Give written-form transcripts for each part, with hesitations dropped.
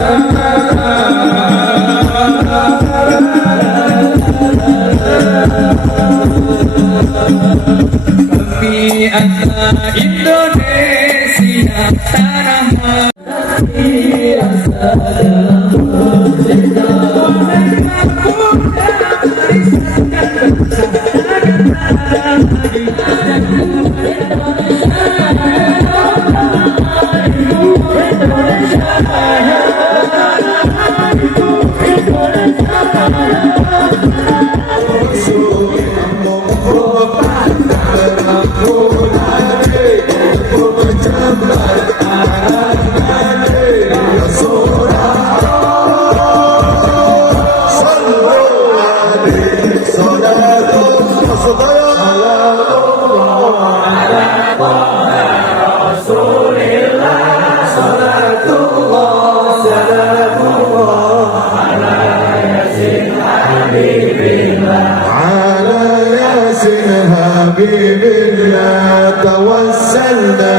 Kami anak Indonesia tanah حبيب الله توسلنا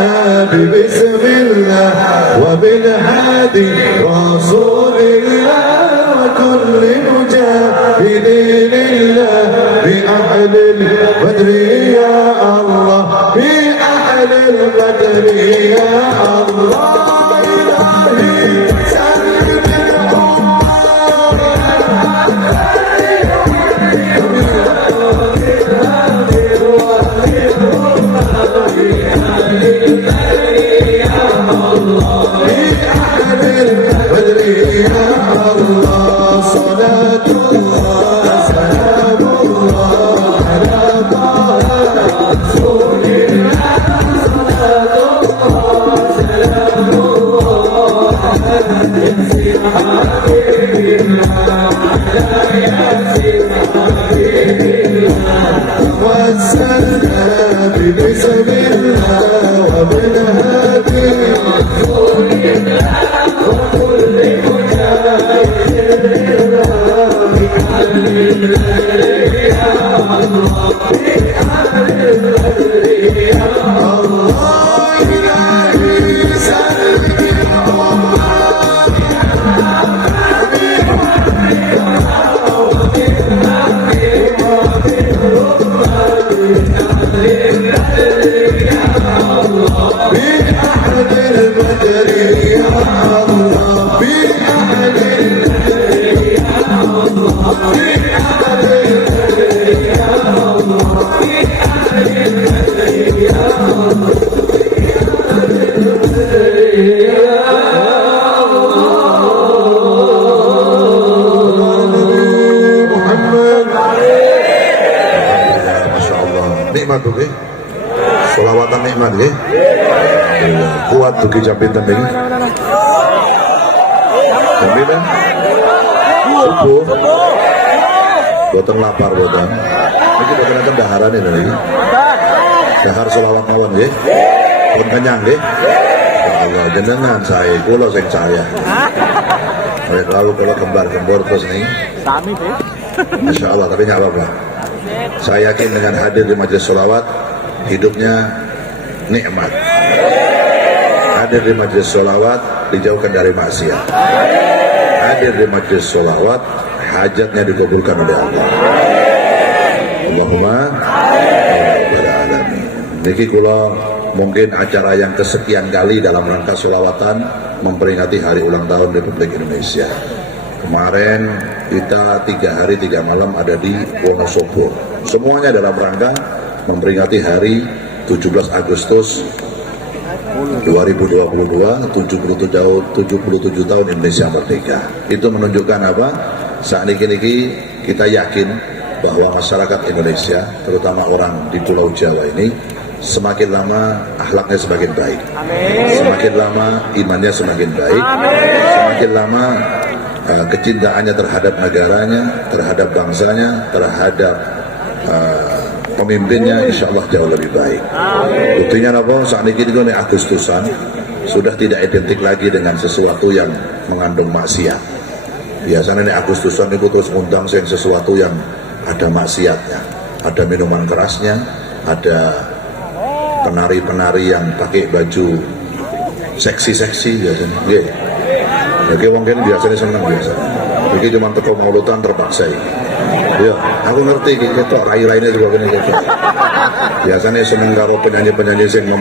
ببسم الله وبالهادي رسول الله وكل مجاهد لله بأهل البدر يا الله بأهل البدر يا الله بسم الله وبالهادي رسول الله وكل مجاهد يا الله يا الله إلهي nikmat tuh, selawatan nikmat ya, kuat tuh kita pinter nih, kemudian subuh, buatan lapar buatan, ini buatan akan daharan ini nih, dahar selawat kawan ya, pun kenyang ya, Allah jenengan saya, kulo sing saya, lalu kalau kembar terus nih, Masya Allah, tapi nggak apa-apa. Saya yakin dengan hadir di majelis sholawat hidupnya nikmat. Hadir di majelis sholawat dijauhkan dari maksiat. Hadir di majelis sholawat hajatnya dikabulkan oleh Allah. Allahumma alamin. Niki kula mungkin acara yang kesekian kali dalam rangka sholawatan memperingati hari ulang tahun Republik Indonesia. Kemarin kita 3 hari 3 malam ada di Wonosobo. Semuanya dalam rangka memperingati hari 17 Agustus 2022, 77 tahun Indonesia Merdeka. Itu menunjukkan apa? Saat ini kita yakin bahwa masyarakat Indonesia, terutama orang di Pulau Jawa ini, semakin lama akhlaknya semakin baik. Semakin lama imannya semakin baik. Semakin lama kecintaannya terhadap negaranya, terhadap bangsanya, terhadap pemimpinnya, insya Allah jauh lebih baik. Buktinya apa? Saat ini kita Agustusan sudah tidak identik lagi dengan sesuatu yang mengandung maksiat. Biasanya ini Agustusan itu terus undang sesuatu yang ada maksiatnya, ada minuman kerasnya, ada penari-penari yang pakai baju seksi-seksi biasanya. Oke, wong kene biasanya seneng biasa. Iki cuma teko maulutan terpaksa. Iya, aku ngerti gitu. Rai-raine juga kene gitu. Biasanya seneng karo penyanyi-penyanyi yang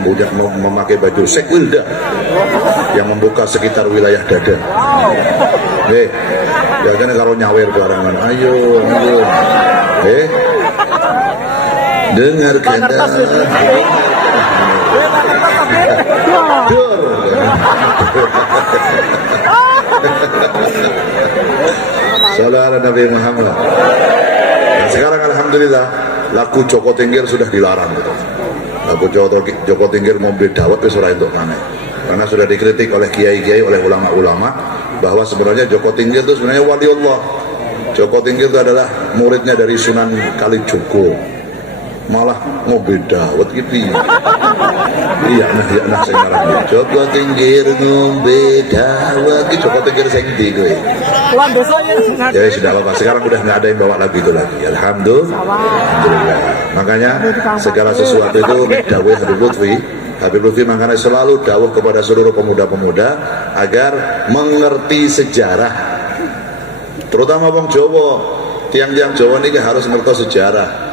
memakai baju sekwilda yang membuka sekitar wilayah dada. Biasanya karo nyawer barangan. Ayo. Dengarkan dah. Salam Nabi Muhammad. Nah, sekarang alhamdulillah lagu Joko Tingkir sudah dilarang. Lagu Joko Tingkir mobil dawet itu sudah untuk mana? Karena sudah dikritik oleh kiai-kiai, oleh ulama-ulama bahwa sebenarnya Joko Tingkir itu sebenarnya wali Allah. Joko Tingkir itu adalah muridnya dari Sunan Kalijogo. Malah mobil dawet gitu. Iya nah saya ngarang Joko Tingkir ngombe dawet itu Joko Tingkir sing ndi kowe. Jadi sudah apa sekarang udah nggak ada yang bawa lagu itu lagi. Alhamdulillah. Makanya segala sesuatu itu dawuh Habib Lutfi makanya selalu dawuh kepada seluruh pemuda-pemuda agar mengerti sejarah. Terutama wong Jawa, tiang-tiang Jawa ini harus ngerti sejarah.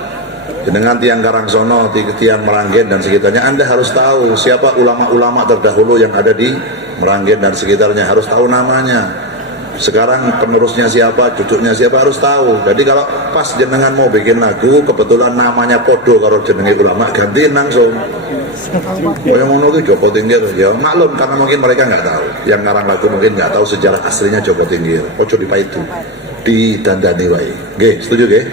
Dengan tiang Karangsono, tiang Meranggen dan sekitarnya, Anda harus tahu siapa ulama-ulama terdahulu yang ada di Meranggen dan sekitarnya, harus tahu namanya. Sekarang penerusnya siapa, cucunya siapa, harus tahu. Jadi kalau pas jenengan mau bikin lagu, kebetulan namanya podo kalau jenengi ulama, gantiin langsung. Yang ngono ki Joko Tingkir, ya maklum karena mungkin mereka nggak tahu. Yang ngarang lagu mungkin nggak tahu sejarah aslinya Joko Tingkir. Ojo dipaitu, didandani wae. Nggih, setuju nggih?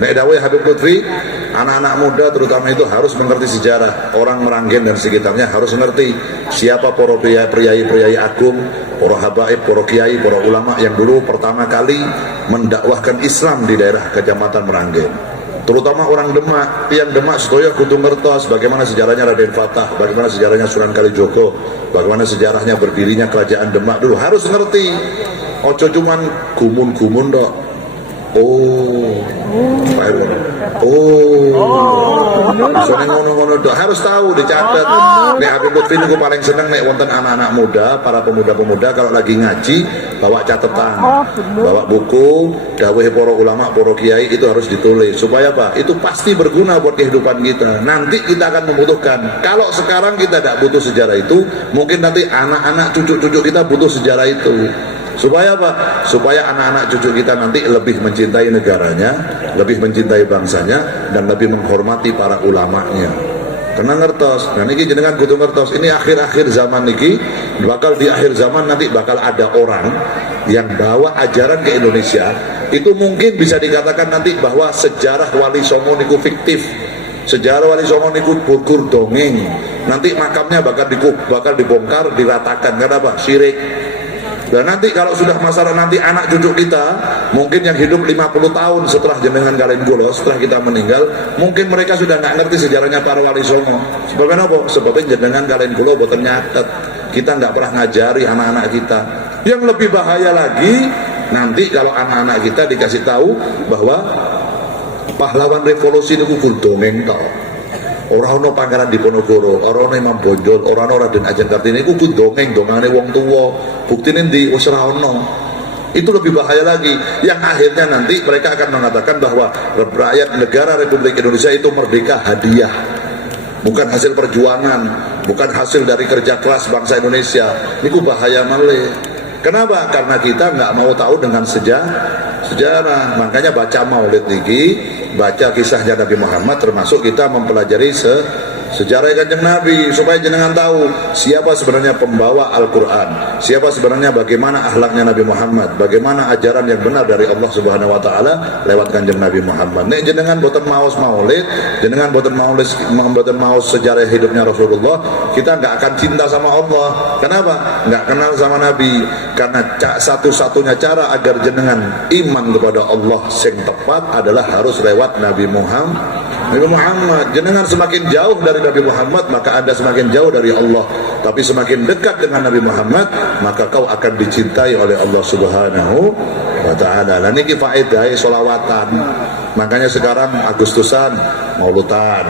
Nek dawuh Habib Lutfi, anak-anak muda terutama itu harus mengerti sejarah. Orang Meranggen dan sekitarnya harus mengerti siapa para priai-priai agung, para habaib, para kiai, para ulama yang dulu pertama kali mendakwahkan Islam di daerah Kecamatan Meranggen. Terutama orang Demak, tiang Demak sedaya kudu ngertos bagaimana sejarahnya Raden Fatah, bagaimana sejarahnya Sunan Kalijogo, bagaimana sejarahnya berdirinya kerajaan Demak dulu, harus ngerti. Ojo cuman gumun-gumun dok. Soalnya ngono-ngono dok, harus tahu, dicatat. Nek Habib Lutfi niku paling seneng nek wonten anak-anak muda, para pemuda-pemuda kalau lagi ngaji bawa catatan, bawa buku, dawuh para ulama, para kiai itu harus ditulis. Supaya apa? Itu pasti berguna buat kehidupan kita. Nanti kita akan membutuhkan. Kalau sekarang kita tidak butuh sejarah itu, mungkin nanti anak-anak cucu-cucu kita butuh sejarah itu. Supaya apa? Supaya anak-anak cucu kita nanti lebih mencintai negaranya, lebih mencintai bangsanya, dan lebih menghormati para ulamanya. Karena ngertos, dan ini jenengan kudu ngertos. Ini akhir-akhir zaman ini, bakal di akhir zaman nanti bakal ada orang yang bawa ajaran ke Indonesia. Itu mungkin bisa dikatakan nanti bahwa sejarah Wali Songo niku fiktif. Sejarah Wali Songo niku bukur dongeng. Nanti makamnya bakal dibongkar, diratakan. Kenapa? Syirik. Dan nanti kalau sudah masalah nanti anak cucu kita, mungkin yang hidup 50 tahun setelah jenengan kalian gula, setelah kita meninggal, mungkin mereka sudah nggak ngerti sejarahnya para Wali Songo. Sebabnya apa? Sebabnya jenengan kalian gula buat nyatet. Kita nggak pernah ngajari anak-anak kita. Yang lebih bahaya lagi, nanti kalau anak-anak kita dikasih tahu bahwa pahlawan revolusi itu kudu dongeng tau. Orang ono Pangeran Diponegoro, orang ono Imam Bonjol, orang ono Raden Ajeng Kartini, itu dongeng dongane wong tua. Bukti ini wis ora ono. Itu lebih bahaya lagi. Yang akhirnya nanti mereka akan mengatakan bahwa rakyat negara Republik Indonesia itu merdeka hadiah, bukan hasil perjuangan, bukan hasil dari kerja keras bangsa Indonesia. Itu bahaya malih. Kenapa? Karena kita nggak mau tahu dengan sejarah. Makanya baca Maulid niki, baca kisahnya Nabi Muhammad, termasuk kita mempelajari sejarah Kanjeng Nabi supaya jenengan tahu siapa sebenarnya pembawa Al-Qur'an, siapa sebenarnya bagaimana akhlaknya Nabi Muhammad, bagaimana ajaran yang benar dari Allah Subhanahu wa taala lewat Kanjeng Nabi Muhammad. Nek jenengan boten maos Maulid, jenengan boten maos sejarah hidupnya Rasulullah, kita nggak akan cinta sama Allah. Kenapa? Nggak kenal sama Nabi. Karena satu-satunya cara agar jenengan iman kepada Allah yang tepat adalah harus lewat Nabi Muhammad. Jenengan semakin jauh dari Nabi Muhammad, maka Anda semakin jauh dari Allah. Tapi semakin dekat dengan Nabi Muhammad, maka kau akan dicintai oleh Allah Subhanahu wa ta'ala. Nah, ini faedah sholawatan. Makanya sekarang Agustusan maulutan,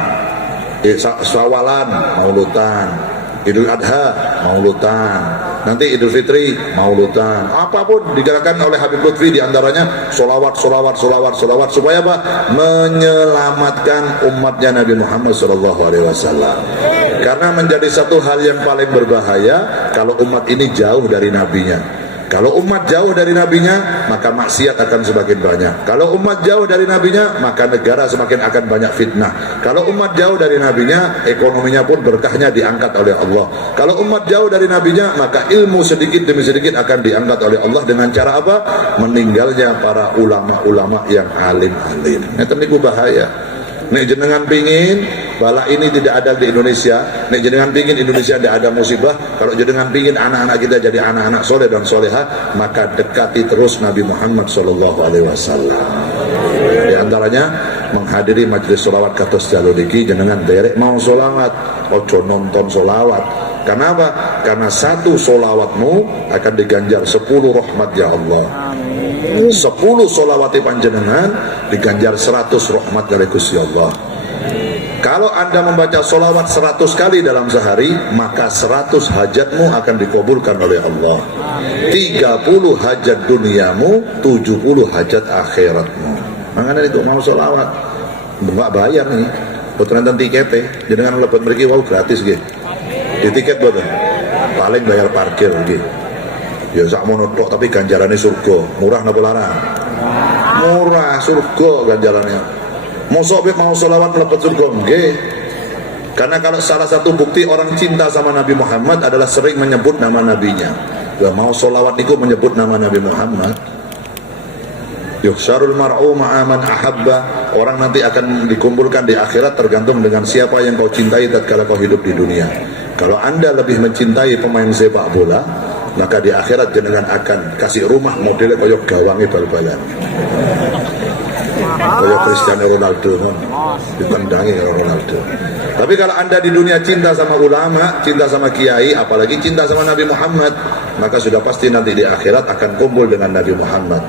Syawalan maulutan, Idul Adha maulutan, Nanti Idul Fitri mauludan, apapun digerakkan oleh Habib Lutfi, diantaranya solawat supaya apa? Menyelamatkan umatnya Nabi Muhammad SAW. Karena menjadi satu hal yang paling berbahaya kalau umat ini jauh dari nabinya. Kalau umat jauh dari nabinya, maka maksiat akan semakin banyak. Kalau umat jauh dari nabinya, maka negara semakin akan banyak fitnah. Kalau umat jauh dari nabinya, ekonominya pun berkahnya diangkat oleh Allah. Kalau umat jauh dari nabinya, maka ilmu sedikit demi sedikit akan diangkat oleh Allah dengan cara apa? Meninggalnya para ulama-ulama yang alim-alim. Itu bahaya. Nek jenengan pingin bala ini tidak ada di Indonesia, nek jenengan pingin Indonesia tidak ada musibah, kalau jenengan pingin anak-anak kita jadi anak-anak soleh dan soleha, maka dekati terus Nabi Muhammad SAW. Di antaranya menghadiri majelis solawat kados jalur iki, jenengan derek mau solawat, ojo nonton solawat. Kenapa? Karena satu solawatmu akan diganjar 10 rahmat ya Allah. 10 solawati panjenengan diganjar 100 rahmat dari Gusti Allah. Kalau Anda membaca solawat 100 kali dalam sehari, maka 100 hajatmu akan dikabulkan oleh Allah. 30 hajat duniamu, 70 hajat akhiratmu. Makanya itu mau solawat nggak bayar nih, betul nonton tiketnya jangan lepas mereka wow gratis gitu di tiket betul, paling bayar parkir gitu ya sak monotok, tapi ganjarannya surga. Murah napa larang? Murah, surga ganjarannya. Mosok mau selawat melepas surga nggih. Karena kalau salah satu bukti orang cinta sama Nabi Muhammad adalah sering menyebut nama nabinya. Lah mau selawat itu menyebut nama Nabi Muhammad. Yuhsyarul mar'u ma'aman ahabba. Orang nanti akan dikumpulkan di akhirat tergantung dengan siapa yang kau cintai tatkala kau hidup di dunia. Kalau Anda lebih mencintai pemain sepak bola, maka di akhirat jenengan akan kasih rumah modelnya koyok gawangi bal-balan, koyok Cristiano Ronaldo kan, ditendangi kalau Ronaldo. Tapi kalau Anda di dunia cinta sama ulama, cinta sama kiai, apalagi cinta sama Nabi Muhammad, maka sudah pasti nanti di akhirat akan kumpul dengan Nabi Muhammad.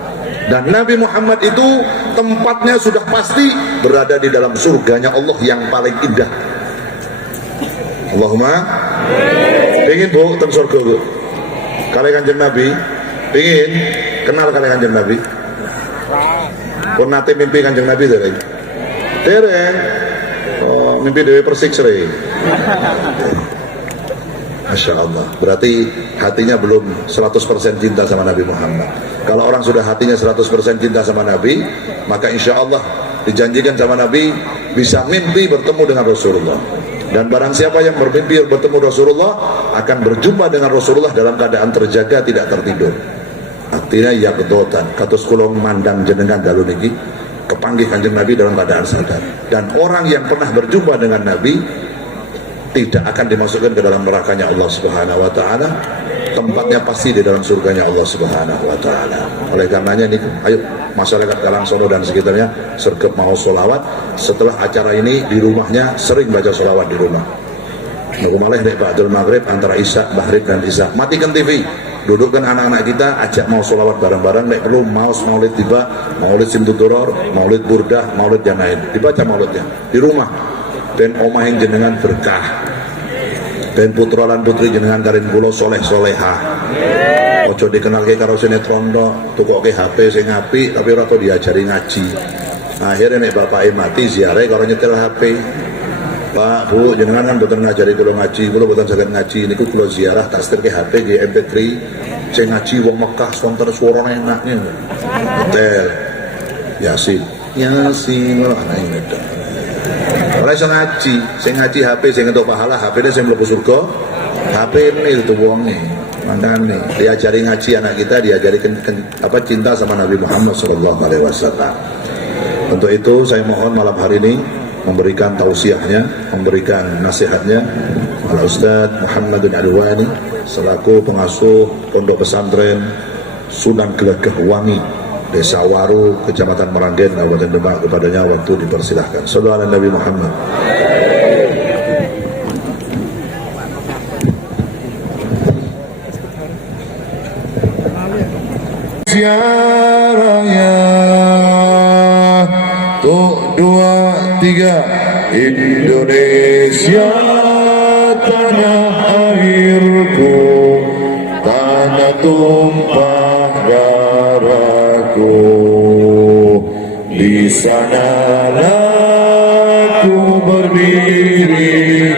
Dan Nabi Muhammad itu tempatnya sudah pasti berada di dalam surganya Allah yang paling indah. Allahumma pengen bu teng surga bu kali kanjeng Nabi, pengen kenal kali kanjeng Nabi, pun nate mimpi kanjeng Nabi dereng mimpi dewe Persik sering. Masya Allah, berarti hatinya belum 100% cinta sama Nabi Muhammad. Kalau orang sudah hatinya 100% cinta sama Nabi, maka insya Allah dijanjikan sama Nabi bisa mimpi bertemu dengan Rasulullah. Dan barang siapa yang bermimpi bertemu Rasulullah akan berjumpa dengan Rasulullah dalam keadaan terjaga, tidak tertidur. Artinya ya kedotan kados kula mandang jenengan dalu niki kepanggih kanjeng Nabi dalam keadaan sadar. Dan orang yang pernah berjumpa dengan Nabi tidak akan dimasukkan ke dalam nerakanya Allah Subhanahu wa taala, tempatnya pasti di dalam surganya Allah Subhanahu wa taala. Oleh karenanya nih, ayo masyarakat Karangsono dan sekitarnya sergap mau sholawat. Setelah acara ini di rumahnya sering baca sholawat di rumah. Malah nek ba'dul maghrib antara Isya, Maghrib dan Isya, matikan TV, dudukkan anak-anak kita, ajak mau sholawat bareng-bareng. Nek perlu maus maulid tiba, maulid simtuduror, maulid burdah, maulid yang lain, dibaca maulidnya di rumah. Ben omahing jenengan berkah, ben putra lan putri jenengan karin kula soleh soleha. Ojo dikenal ke karo sinetron tok, tukoke HP sing apik tapi ora tau diajari ngaji. Akhirnya nek bapake mati ziarah karo nyetel HP. Pak, Bu, jenengan kan boten ngajari kula ngaji, kula boten saged ngaji, niku kula ziarah tak setirke HP nggih MP3 sing ngaji wong Mekah wong terus suarane enak ngene. Hotel Yasin ora ana ing Medan. Ora iso ngaji, sing ngaji HP sing entuk pahala, HP-ne sing mlebu surga. HP ini itu wonge. Makanya diajari ngaji anak kita, diajari cinta sama Nabi Muhammad SAW. Untuk itu saya mohon malam hari ini memberikan tausiahnya, memberikan nasihatnya Al Ustaz Muhammadun Alwani selaku pengasuh Pondok Pesantren Sunan Gelagah Wangi, Desa Waru, Kecamatan Meranggen, Kabupaten Demak, kepadanya waktu dipersilahkan. Sallallahu alaihi Nabi Muhammad. Siaranya tuh 2, 3 Indonesia tanah airku. bertumpah darahku, di sanalah ku berdiri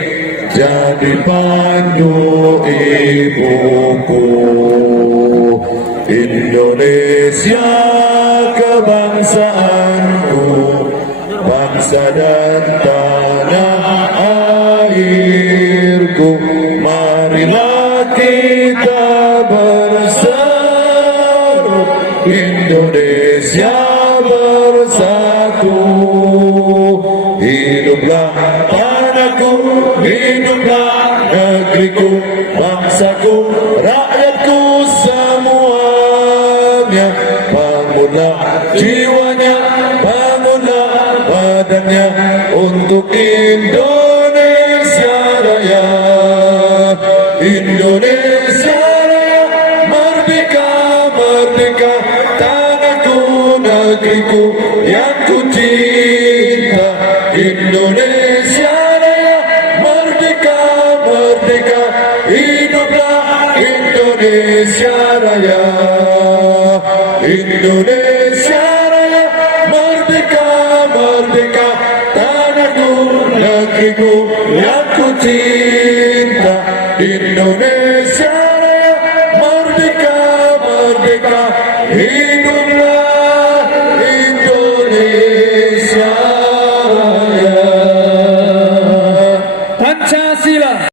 jadi pandu ibuku. Indonesia kebangsaanku, bangsa dan tanah airku, marilah kita berseru, Indonesia bersatu. Hiduplah tanahku, hiduplah negeriku, bangsaku, rakyatku semuanya. Bangunlah jiwanya, bangunlah badannya untuk Indonesia Raya. Indonesia Raya, merdeka, merdeka, tanahku, negeriku yang ku cinta. Indonesia Raya, merdeka, merdeka, hiduplah Indonesia Raya. Indonesia Raya, merdeka, merdeka, tanahku, negeriku yang ku cinta. Indonesia Raya, merdeka, merdeka, hiduplah Indonesia Raya. Pancasila.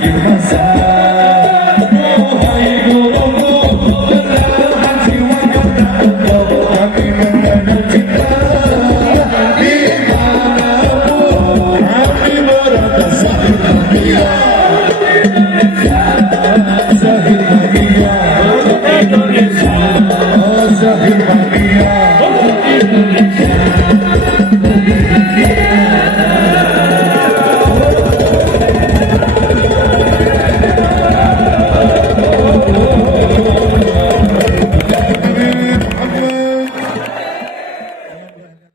di masa